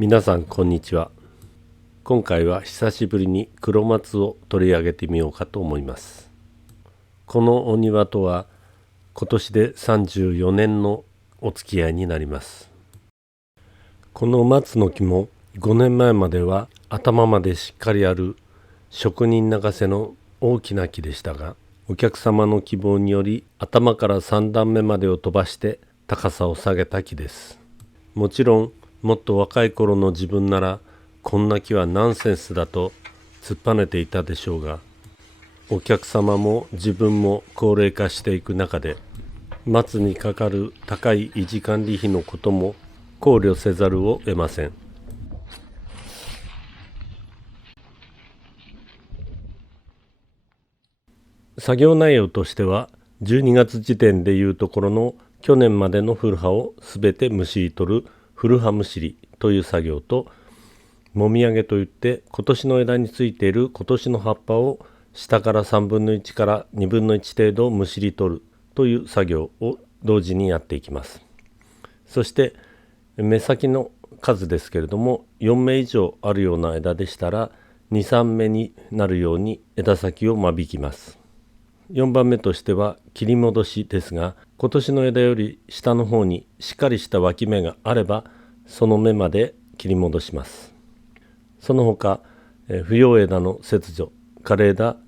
皆さんこんにちは。今回は久しぶりに黒松を取り上げてみようかと思います。このお庭とは今年で34年のお付き合いになります。この松の木も5年前までは頭までしっかりある職人泣かせの大きな木でしたが、お客様の希望により頭から3段目までを飛ばして高さを下げた木です。もちろんもっと若い頃の自分ならこんな木はナンセンスだと突っぱねていたでしょうが、お客様も自分も高齢化していく中で松にかかる高い維持管理費のことも考慮せざるを得ません。作業内容としては12月時点でいうところの去年までの古葉をすべてむしり取る古葉むしりという作業と、もみあげといって今年の枝についている今年の葉っぱを下から3分の1から2分の1程度むしり取るという作業を同時にやっていきます。そして目先の数ですけれども、4目以上あるような枝でしたら 2,3 目になるように枝先を間引きます。4番目としては切り戻しですが、今年の枝より下の方にしっかりした脇芽があればその芽まで切り戻します。その他不要枝の切除、枯れ枝、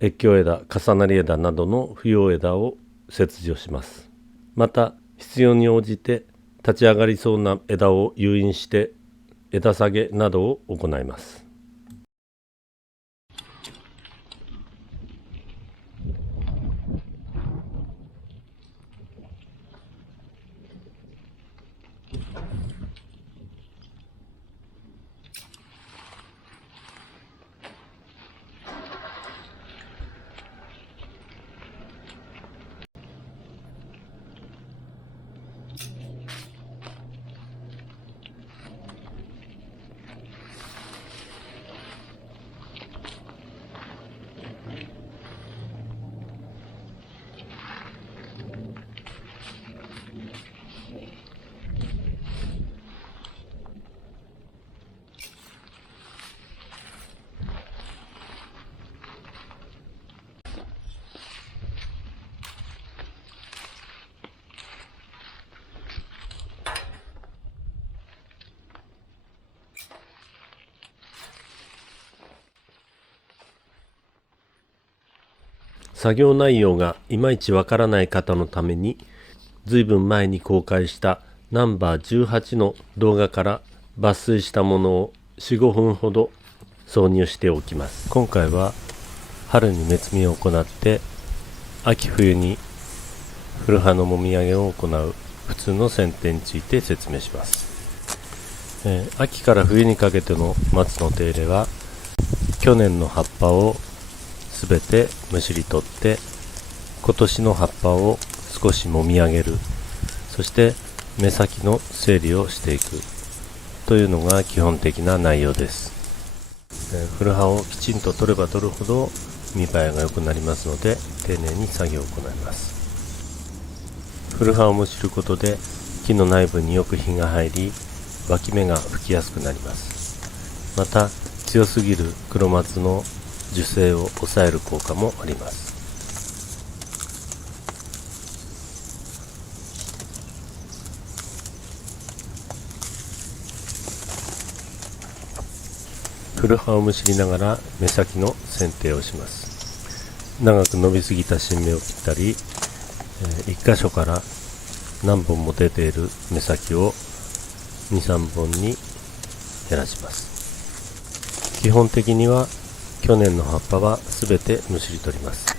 越境枝、重なり枝などの不要枝を切除します。また必要に応じて立ち上がりそうな枝を誘引して枝下げなどを行います。作業内容がいまいちわからない方のために、ずいぶん前に公開したナンバー18の動画から抜粋したものを 4,5 分ほど挿入しておきます。今回は春に芽摘みを行って秋冬に古葉のもみあげを行う普通の剪定について説明します。秋から冬にかけての松の手入れは、去年の葉っぱをすべてむしり取って今年の葉っぱを少しもみ上げる、そして目先の整理をしていくというのが基本的な内容です。古葉をきちんと取れば取るほど見栄えが良くなりますので、丁寧に作業を行います。古葉をむしることで木の内部によく火が入り、脇芽が吹きやすくなります。また強すぎる黒松の樹勢を抑える効果もあります。古葉をむしりながら目先の剪定をします。長く伸びすぎた新芽を切ったり、1箇所から何本も出ている目先を 2,3 本に減らします。基本的には去年の葉っぱはすべてむしり取ります。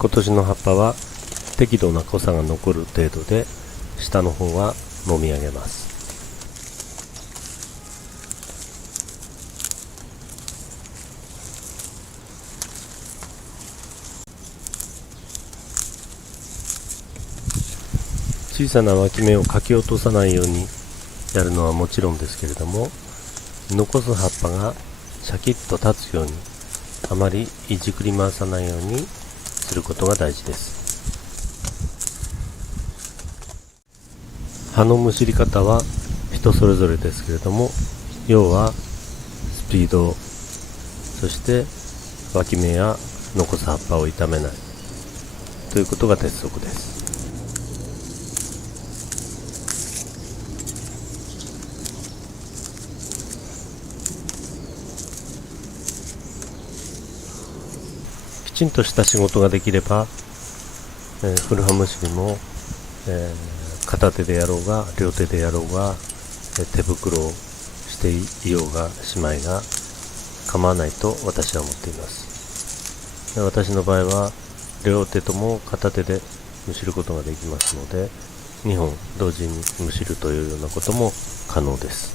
今年の葉っぱは適度な濃さが残る程度で、下の方はもみあげます。小さな脇芽をかき落とさないようにやるのはもちろんですけれども、残す葉っぱがシャキッと立つように、あまりいじくり回さないようにすることが大事です。葉のむしり方は人それぞれですけれども、要はスピード、そして脇芽や残す葉っぱを傷めないということが鉄則です。きちんとした仕事ができれば、古葉むしりも、片手でやろうが両手でやろうが、手袋をしていようがしまいが構わないと私は思っています。私の場合は両手とも片手でむしることができますので、2本同時にむしるというようなことも可能です。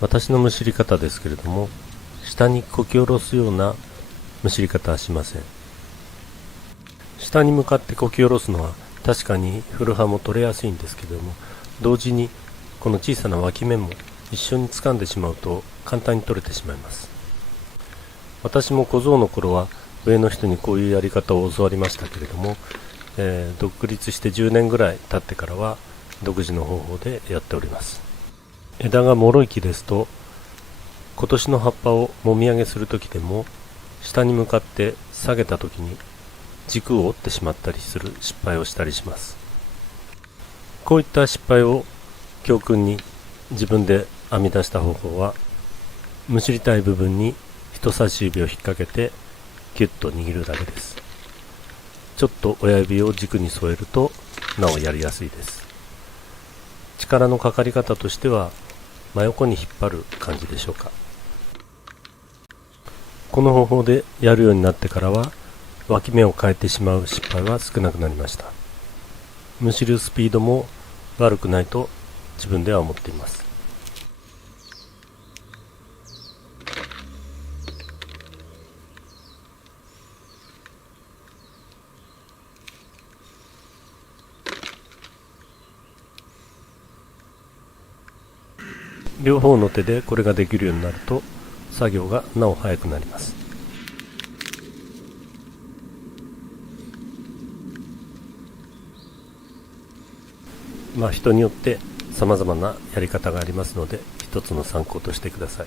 私のむしり方ですけれども、下にこき下ろすようなむしり方はしません。下に向かってこき下ろすのは確かに古葉も取れやすいんですけれども、同時にこの小さな脇芽も一緒に掴んでしまうと簡単に取れてしまいます。私も小僧の頃は上の人にこういうやり方を教わりましたけれども、独立して10年ぐらい経ってからは独自の方法でやっております。枝が脆い木ですと、今年の葉っぱをもみ上げする時でも下に向かって下げた時に軸を折ってしまったりする失敗をしたりします。こういった失敗を教訓に自分で編み出した方法は、むしりたい部分に人差し指を引っ掛けてギュッと握るだけです。ちょっと親指を軸に添えるとなおやりやすいです。力のかかり方としては真横に引っ張る感じでしょうか。この方法でやるようになってからは脇芽を変えてしまう失敗は少なくなりました。むしるスピードも悪くないと自分では思っています。両方の手でこれができるようになると作業がなお早くなります。人によって様々なやり方がありますので、一つの参考としてください。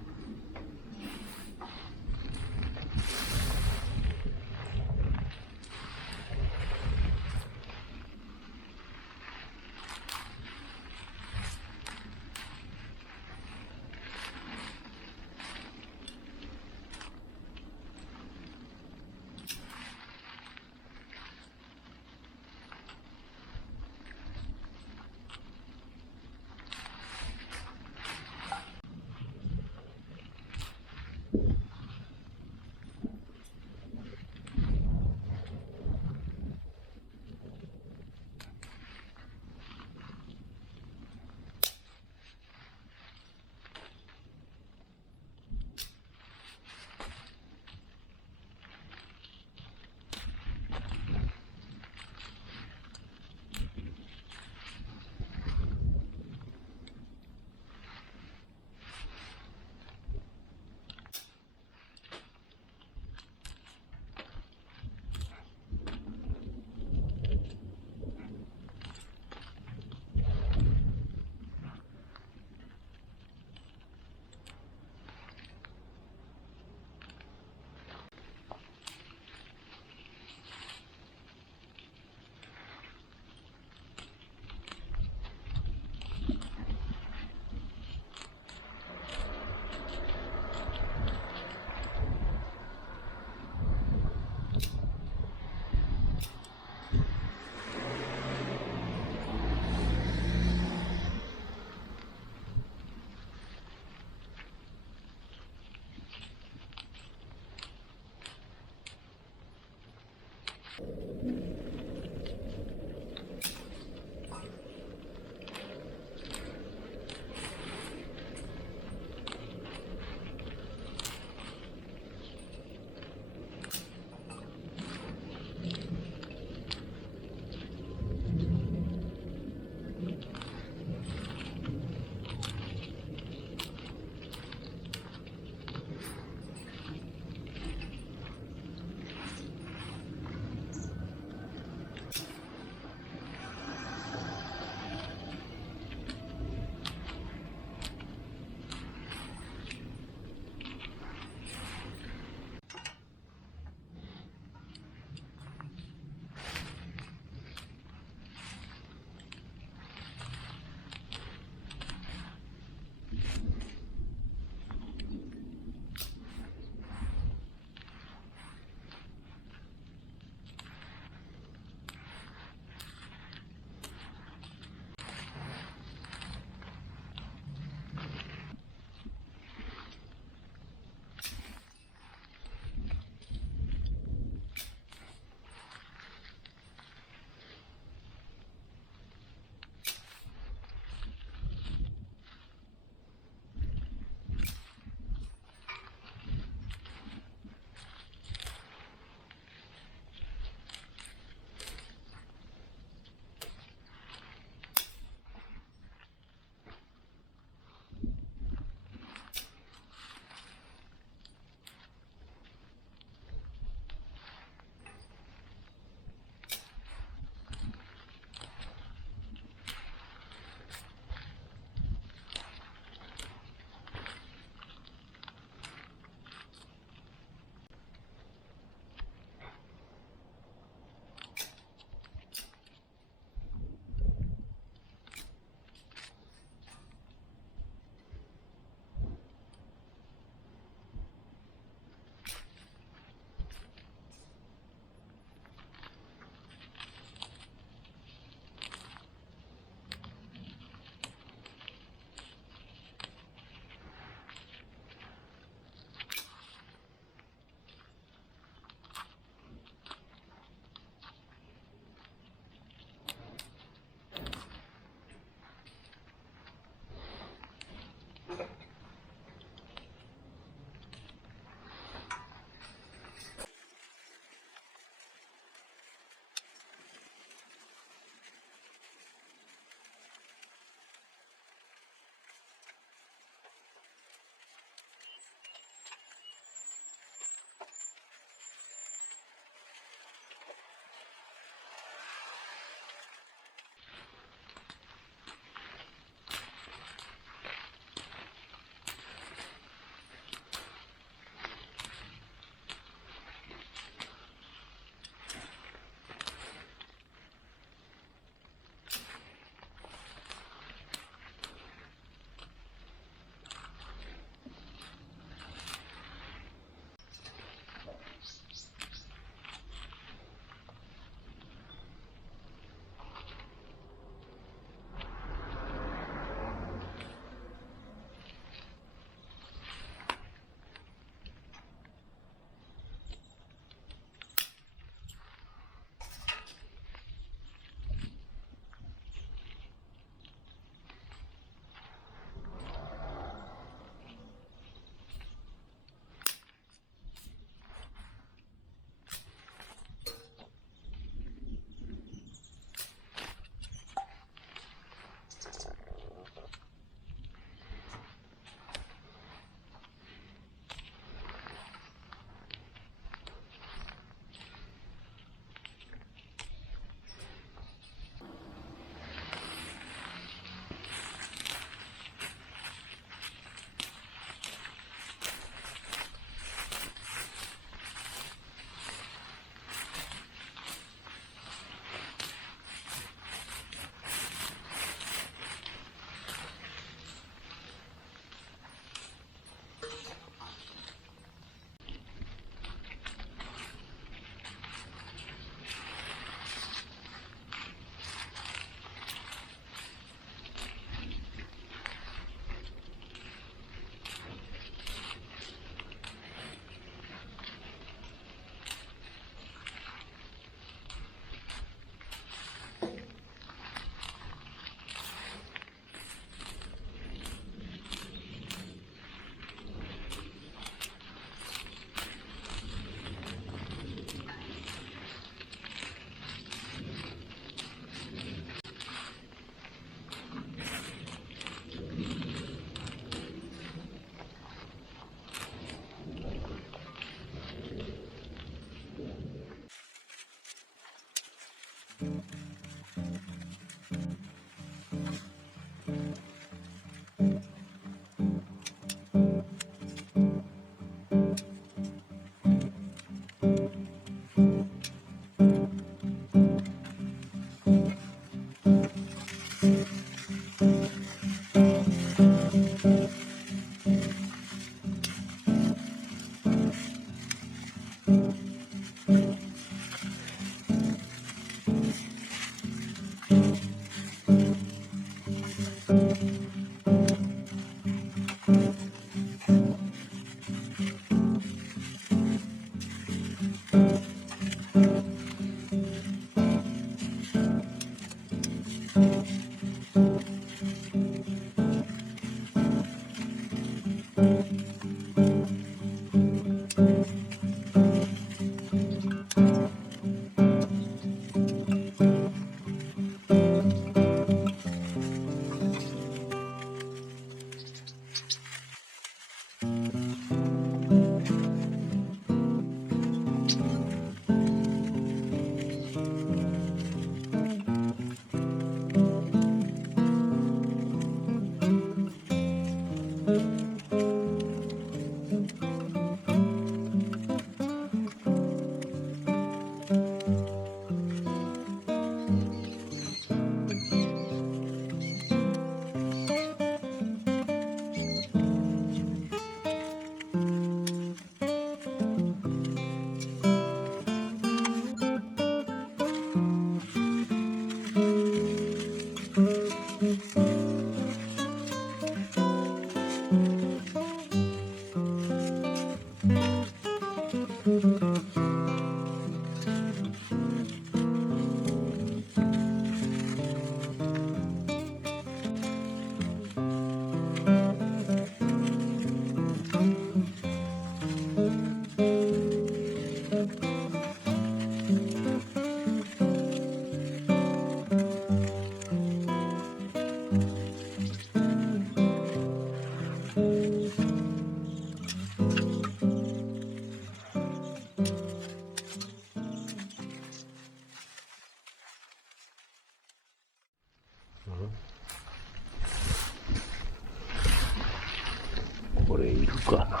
これいるかな。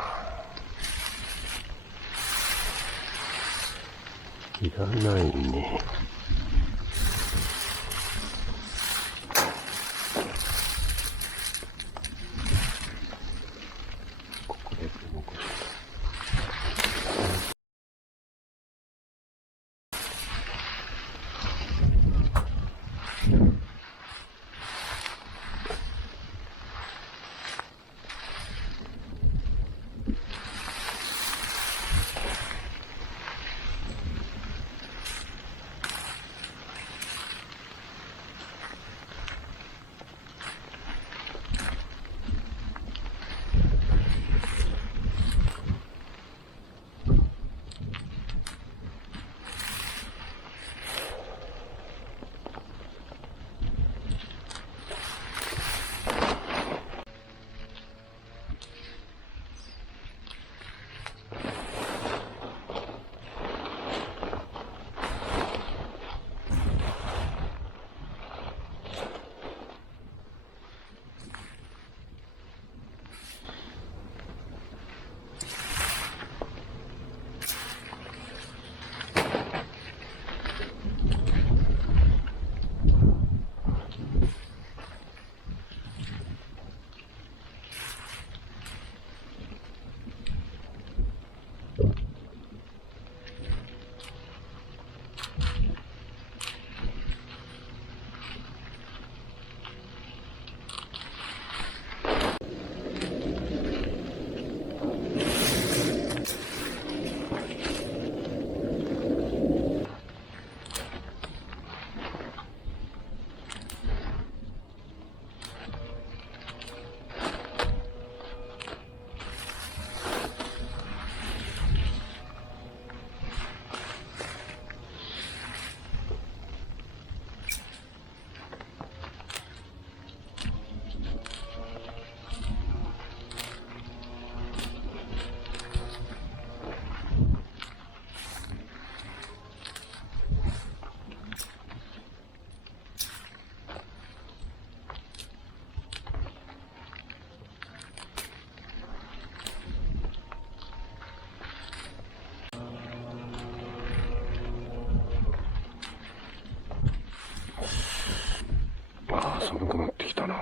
いらないね。ここで残した。寒くなってきたな。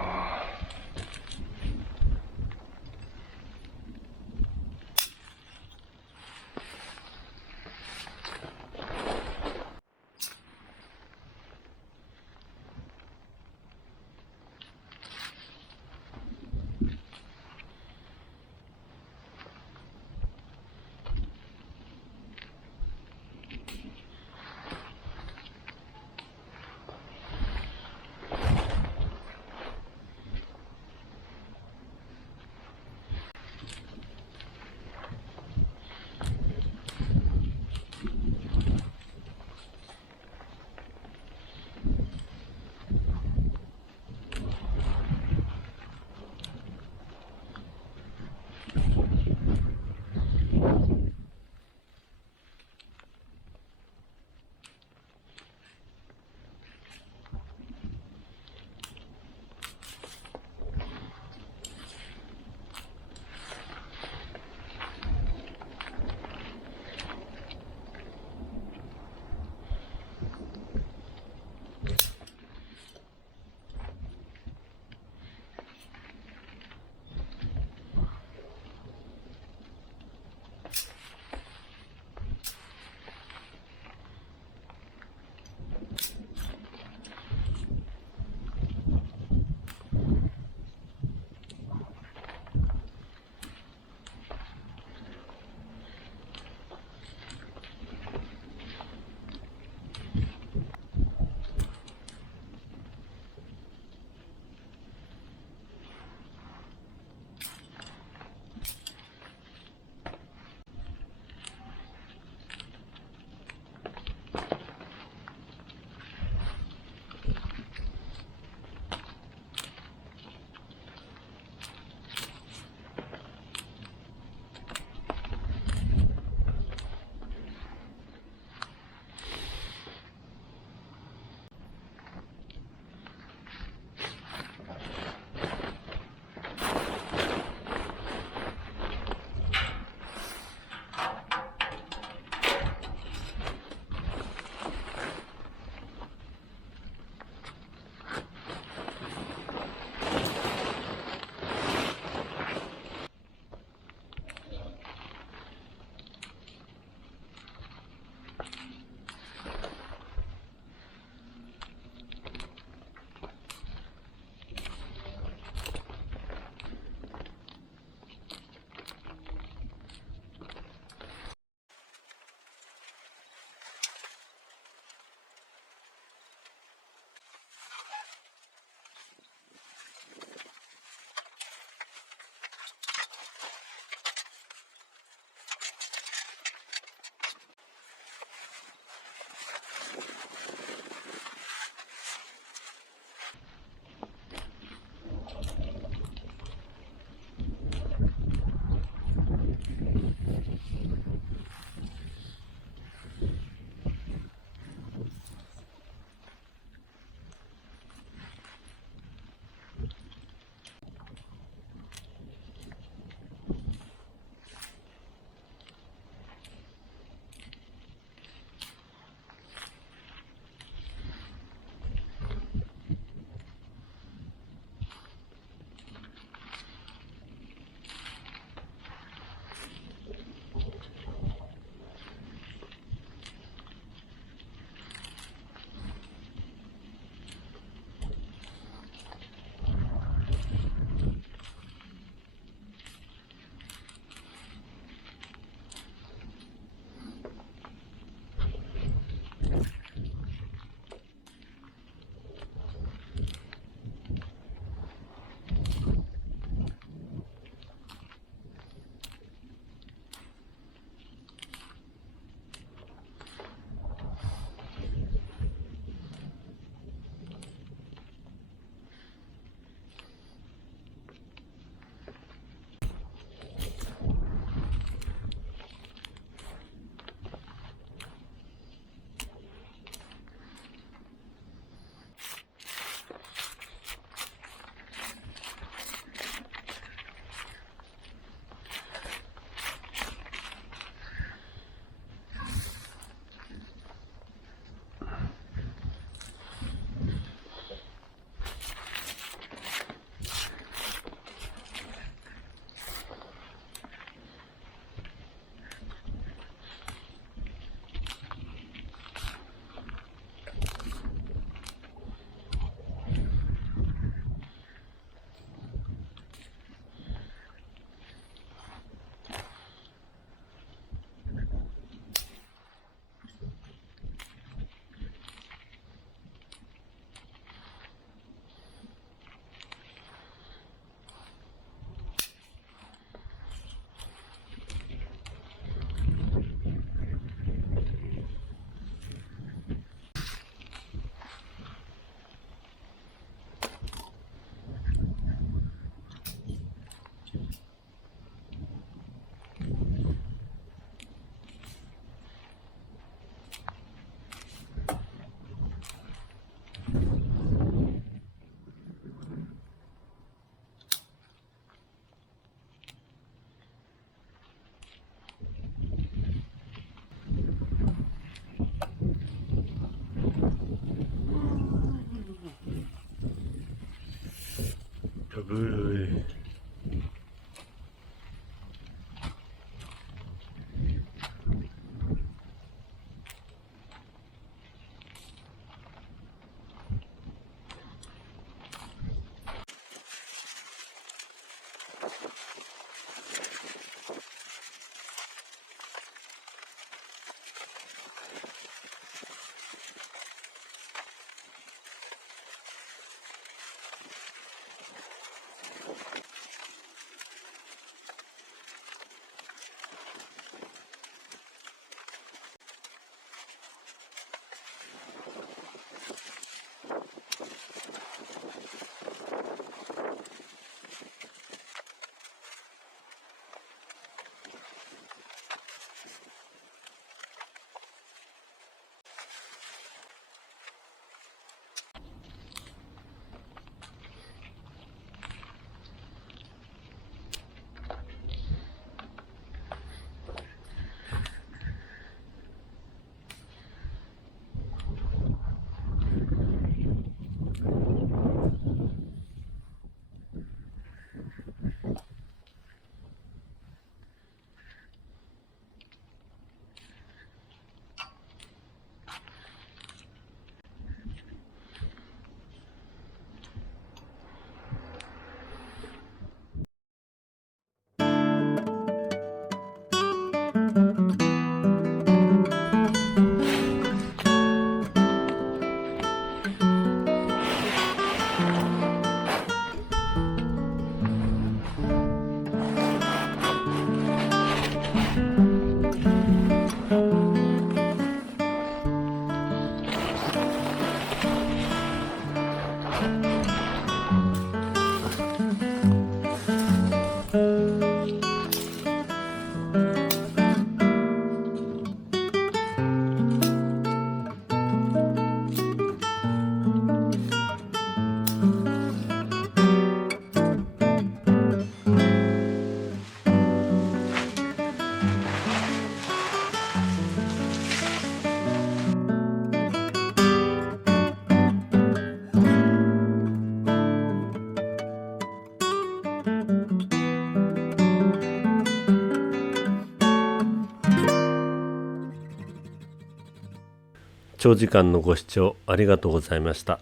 長時間のご視聴ありがとうございました。